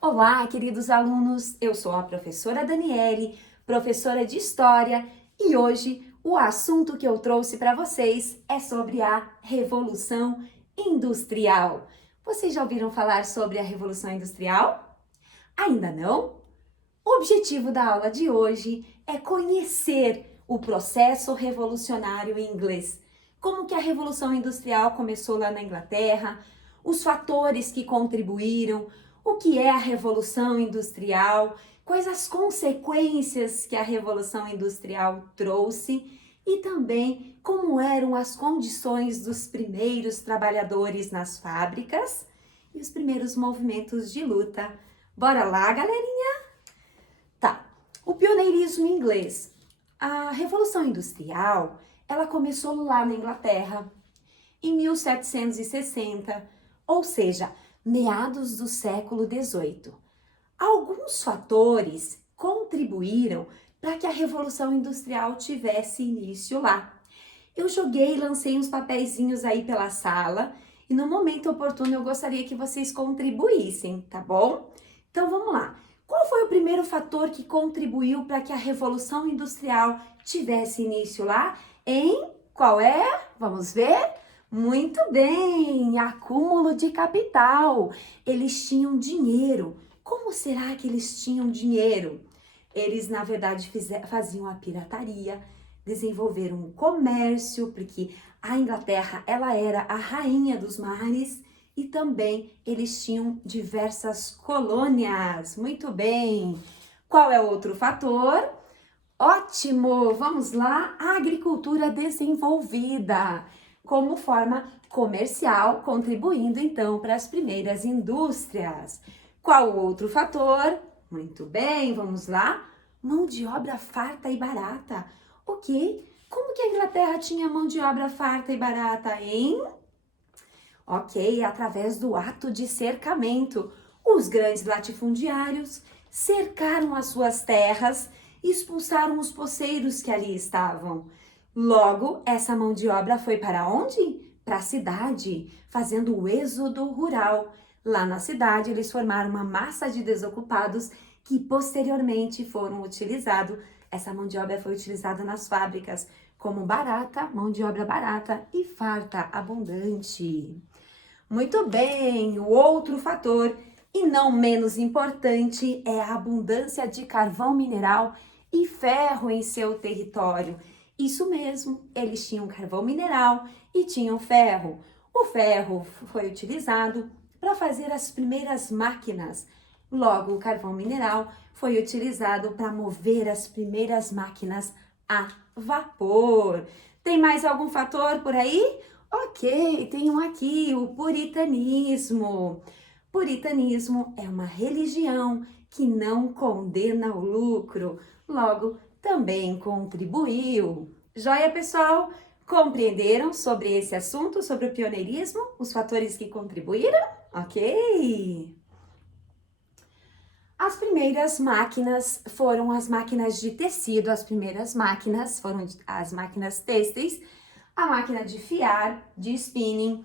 Olá, queridos alunos! Eu sou a professora Daniele, professora de História, e hoje o assunto que eu trouxe para vocês é sobre a Revolução Industrial. Vocês já ouviram falar sobre a Revolução Industrial? Ainda não? O objetivo da aula de hoje é conhecer o processo revolucionário inglês. Como que a Revolução Industrial começou lá na Inglaterra, os fatores que contribuíram, o que é a Revolução Industrial, quais as consequências que a Revolução Industrial trouxe e também como eram as condições dos primeiros trabalhadores nas fábricas e os primeiros movimentos de luta. Bora lá, galerinha? Tá, o pioneirismo inglês. A Revolução Industrial, ela começou lá na Inglaterra, em 1760, ou seja, meados do século XVIII. Alguns fatores contribuíram para que a Revolução Industrial tivesse início lá. Eu lancei uns papeizinhos aí pela sala e no momento oportuno eu gostaria que vocês contribuíssem, tá bom? Então vamos lá. Qual foi o primeiro fator que contribuiu para que a Revolução Industrial tivesse início lá? Qual é? Vamos ver? Muito bem, acúmulo de capital. Eles tinham dinheiro. Como será que eles tinham dinheiro? Eles, na verdade, faziam a pirataria, desenvolveram um comércio, porque a Inglaterra, ela era a rainha dos mares e também eles tinham diversas colônias. Muito bem. Qual é o outro fator? Ótimo! Vamos lá, a agricultura desenvolvida como forma comercial, contribuindo então para as primeiras indústrias. Qual o outro fator? Muito bem, vamos lá. Mão de obra farta e barata. Ok, como que a Inglaterra tinha mão de obra farta e barata, hein? Ok, através do ato de cercamento. Os grandes latifundiários cercaram as suas terras e expulsaram os poceiros que ali estavam. Logo, essa mão de obra foi para onde? Para a cidade, fazendo o êxodo rural. Lá na cidade, eles formaram uma massa de desocupados que posteriormente foram utilizados. Essa mão de obra foi utilizada nas fábricas como barata, mão de obra barata e farta, abundante. Muito bem, o outro fator, e não menos importante, é a abundância de carvão mineral e ferro em seu território. Isso mesmo, eles tinham carvão mineral e tinham ferro. O ferro foi utilizado para fazer as primeiras máquinas. Logo, o carvão mineral foi utilizado para mover as primeiras máquinas a vapor. Tem mais algum fator por aí? Ok, tem um aqui, o puritanismo. Puritanismo é uma religião que não condena o lucro, logo também contribuiu. Joia, pessoal? Compreenderam sobre esse assunto, sobre o pioneirismo, os fatores que contribuíram? Ok. As primeiras máquinas foram as máquinas de tecido, as primeiras máquinas foram as máquinas têxteis, a máquina de fiar, de spinning.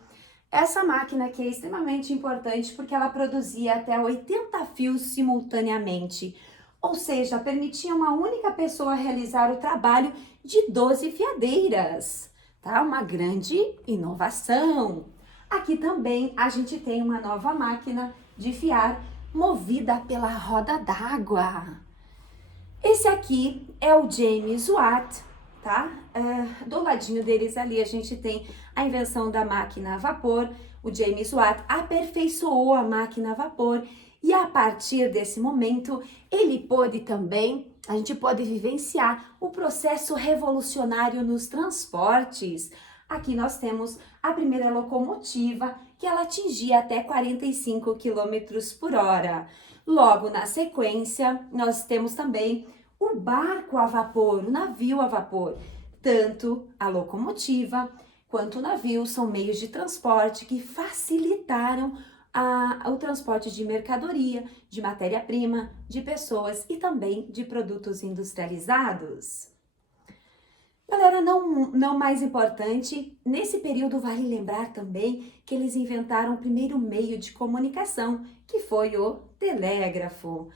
Essa máquina que é extremamente importante porque ela produzia até 80 fios simultaneamente, ou seja, permitia uma única pessoa realizar o trabalho de 12 fiadeiras, tá? Uma grande inovação. Aqui também a gente tem uma nova máquina de fiar movida pela roda d'água. Esse aqui é o James Watt, tá? Do ladinho deles ali a gente tem a invenção da máquina a vapor. O James Watt aperfeiçoou a máquina a vapor e a partir desse momento ele pôde também, a gente pode vivenciar o processo revolucionário nos transportes. Aqui nós temos a primeira locomotiva que ela atingia até 45 km por hora. Logo na sequência, nós temos também o barco a vapor, o navio a vapor. Tanto a locomotiva quanto o navio são meios de transporte que facilitaram o transporte de mercadoria, de matéria-prima, de pessoas e também de produtos industrializados. Galera, não mais importante, nesse período vale lembrar também que eles inventaram o primeiro meio de comunicação, que foi o telégrafo.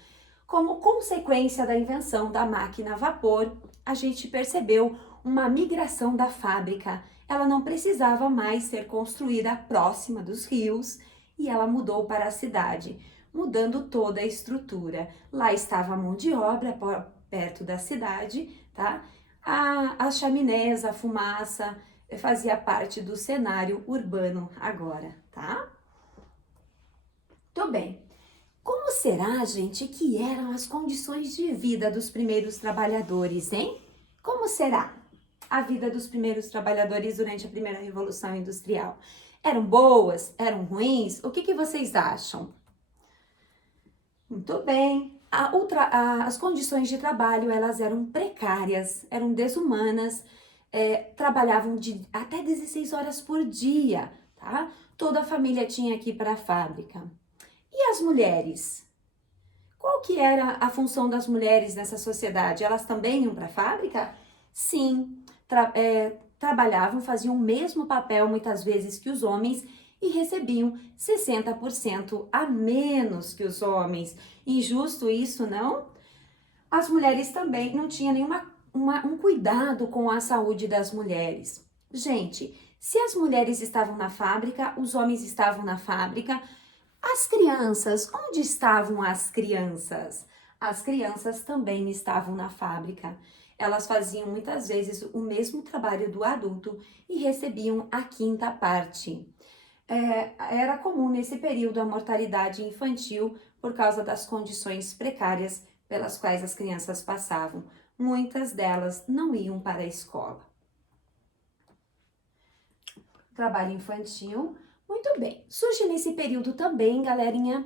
Como consequência da invenção da máquina a vapor, a gente percebeu uma migração da fábrica. Ela não precisava mais ser construída próxima dos rios e ela mudou para a cidade, mudando toda a estrutura. Lá estava a mão de obra perto da cidade, tá? As chaminés, a fumaça fazia parte do cenário urbano agora, tá? Tô bem. Como será, gente, que eram as condições de vida dos primeiros trabalhadores, hein? Como será a vida dos primeiros trabalhadores durante a primeira Revolução Industrial? Eram boas? Eram ruins? O que vocês acham? Muito bem. As condições de trabalho, elas eram precárias, eram desumanas, trabalhavam até 16 horas por dia, tá? Toda a família tinha que ir para a fábrica. E as mulheres? Qual que era a função das mulheres nessa sociedade? Elas também iam para a fábrica? Sim, trabalhavam, faziam o mesmo papel muitas vezes que os homens e recebiam 60% a menos que os homens. Injusto isso, não? As mulheres também não tinham um cuidado com a saúde das mulheres. Gente, se as mulheres estavam na fábrica, os homens estavam na fábrica, as crianças, onde estavam as crianças? As crianças também estavam na fábrica. Elas faziam muitas vezes o mesmo trabalho do adulto e recebiam a quinta parte. Era comum nesse período a mortalidade infantil por causa das condições precárias pelas quais as crianças passavam. Muitas delas não iam para a escola. Trabalho infantil. Muito bem. Surge nesse período também, galerinha,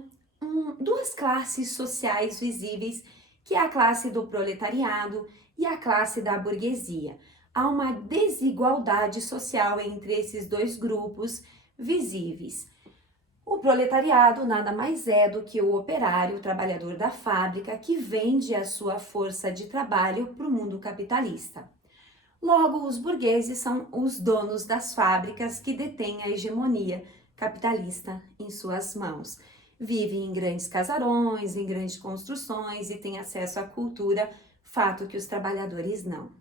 duas classes sociais visíveis, que é a classe do proletariado e a classe da burguesia. Há uma desigualdade social entre esses dois grupos visíveis. O proletariado nada mais é do que o operário, o trabalhador da fábrica, que vende a sua força de trabalho para o mundo capitalista. Logo, os burgueses são os donos das fábricas que detêm a hegemonia capitalista em suas mãos. Vivem em grandes casarões, em grandes construções e têm acesso à cultura, fato que os trabalhadores não.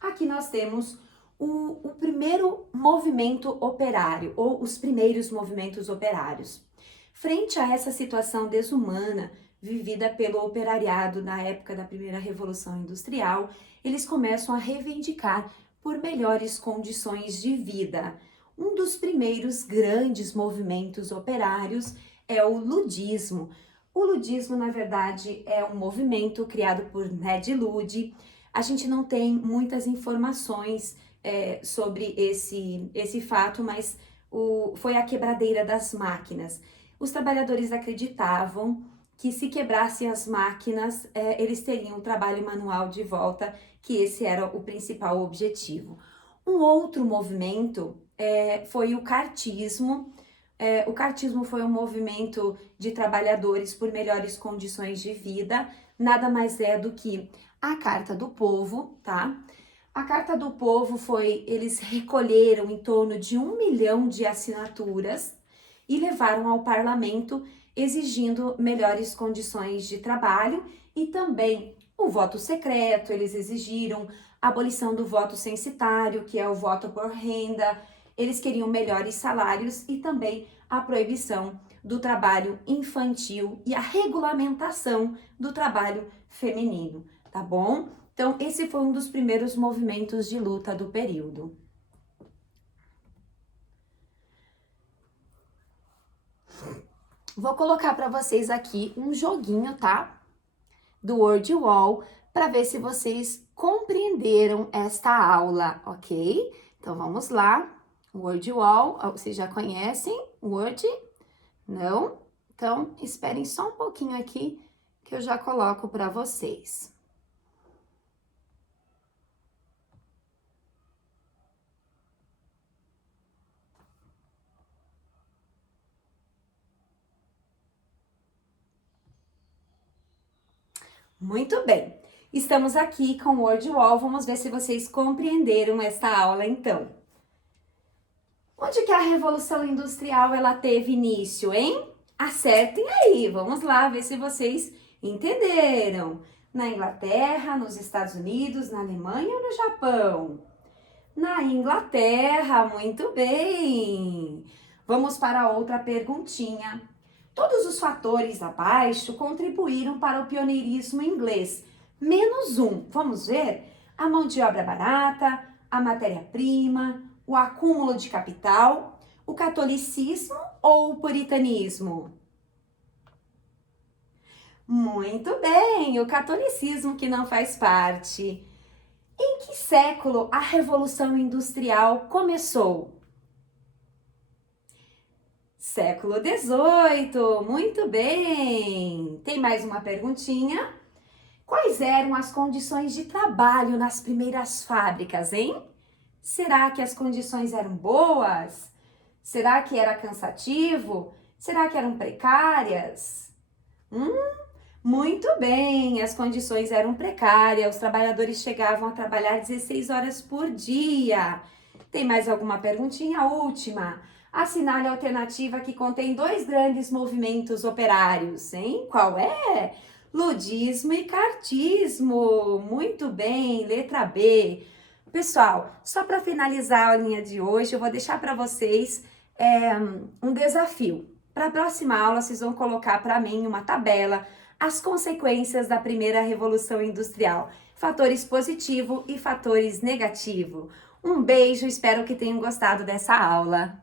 Aqui nós temos o primeiro movimento operário, ou os primeiros movimentos operários. Frente a essa situação desumana vivida pelo operariado na época da primeira Revolução Industrial, eles começam a reivindicar por melhores condições de vida. Um dos primeiros grandes movimentos operários é o ludismo. O ludismo, na verdade, é um movimento criado por Ned Ludd. A gente não tem muitas informações sobre esse fato, mas foi a quebradeira das máquinas. Os trabalhadores acreditavam que se quebrassem as máquinas, eles teriam o trabalho manual de volta, que esse era o principal objetivo. Um outro movimento foi o cartismo. O cartismo foi um movimento de trabalhadores por melhores condições de vida, nada mais é do que a Carta do Povo, tá? A Carta do Povo eles recolheram em torno de 1 milhão de assinaturas e levaram ao parlamento exigindo melhores condições de trabalho e também o voto secreto. Eles exigiram a abolição do voto censitário, que é o voto por renda. Eles queriam melhores salários e também a proibição do trabalho infantil e a regulamentação do trabalho feminino, tá bom? Então, esse foi um dos primeiros movimentos de luta do período. Vou colocar para vocês aqui um joguinho, tá? Do Word Wall, para ver se vocês compreenderam esta aula, ok? Então, vamos lá. Word Wall, vocês já conhecem Word? Não? Então, esperem só um pouquinho aqui que eu já coloco para vocês. Muito bem. Estamos aqui com o WordWall, vamos ver se vocês compreenderam esta aula então. Onde que a Revolução Industrial ela teve início, hein? Acertem aí, vamos lá ver se vocês entenderam. Na Inglaterra, nos Estados Unidos, na Alemanha ou no Japão? Na Inglaterra, muito bem! Vamos para outra perguntinha. Todos os fatores abaixo contribuíram para o pioneirismo inglês, menos um. Vamos ver? A mão de obra barata, a matéria-prima, o acúmulo de capital, o catolicismo ou o puritanismo? Muito bem, o catolicismo que não faz parte. Em que século a Revolução Industrial começou? Século XVIII, muito bem. Tem mais uma perguntinha? Quais eram as condições de trabalho nas primeiras fábricas, hein? Será que as condições eram boas? Será que era cansativo? Será que eram precárias? Muito bem, as condições eram precárias, os trabalhadores chegavam a trabalhar 16 horas por dia. Tem mais alguma perguntinha? Última. Assinale a alternativa que contém dois grandes movimentos operários, hein? Qual é? Ludismo e cartismo. Muito bem, letra B. Pessoal, só para finalizar a aulinha de hoje, eu vou deixar para vocês um desafio. Para a próxima aula, vocês vão colocar para mim uma tabela as consequências da primeira revolução industrial, fatores positivo e fatores negativo. Um beijo, espero que tenham gostado dessa aula.